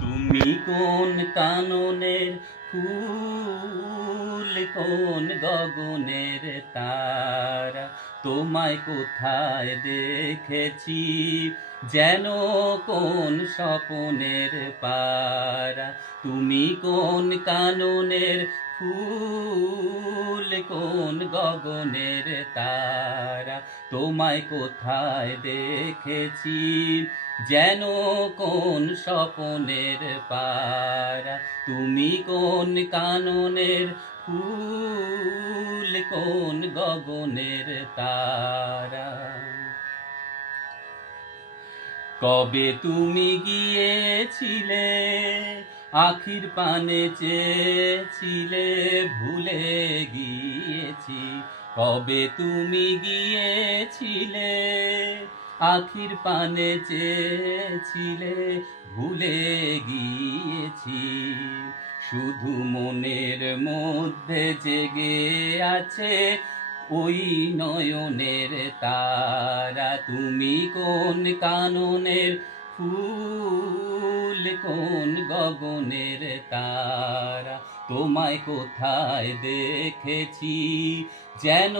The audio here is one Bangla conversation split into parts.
তুমি কোন কাননের ফুল, কোন গগনের তারা, তোমায় কোথায় দেখেছি যেন কোন স্বপনের পারা। তুমি কোন কাননের ফুল, কোন গগনের তারা, তোমায় কোথায় দেখেছি যেন কোন স্বপনের পারা। তুমি কোন কাননের ফুল, কোন গগনের তারা। কবে তুমি গিয়েছিলে আখির পানে চেয়েছিলে, ভুলে গিয়েছি। কবে তুমি গিয়েছিলে আখির পানে চেয়েছিলে, ভুলে গিয়েছি। শুধু মনের মধ্যে জেগে আছে ওই নয়নের তারা। তুমি কোন কাননের ফুল, কোন গগনের তারা, তোমায় কোথায় দেখেছি যেন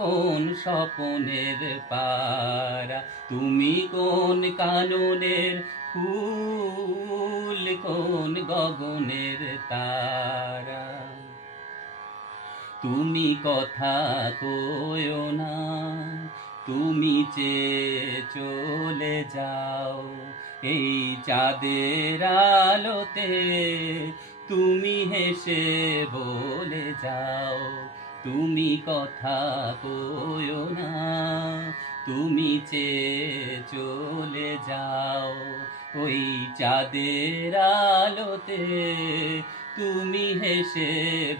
কোন স্বপনের পারা। তুমি কোন কাননের ফুল, কোন গগনের তারা। তুমি কথা কয়ো না, তুমি চেয়ে চলে যাও এই চাঁদের আলোতে। তুমি হেসে বলে যাও, তুমি কথা কয়ো না, তুমি চেয়ে চলে যাও ওই চাঁদের আলোতে। তুমি হেসে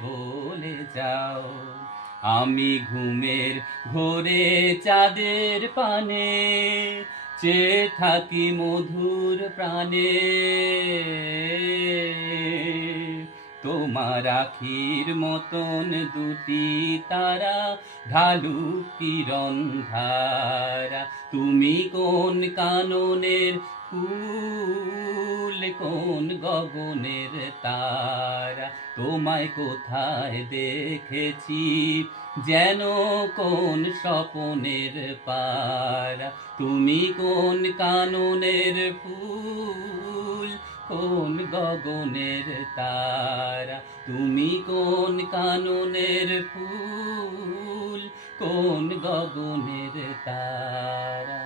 বলে যাও, আমি ঘুমের ঘোরে চাঁদের পানে চেয়ে থাকি মধুর প্রাণে। তোমার আখির মতন দুটি তারা, ঢালু কিরণ ধারা। তুমি কোন কাননের ফুল, কোন গগনের তারা, তোমায় কোথায় দেখেছি যেন কোন স্বপনের পারা। তুমি কোন কাননের ফুল, কোন গগনের তারা, তুমি কোন কাননের ফুল, কোন গগনের তারা।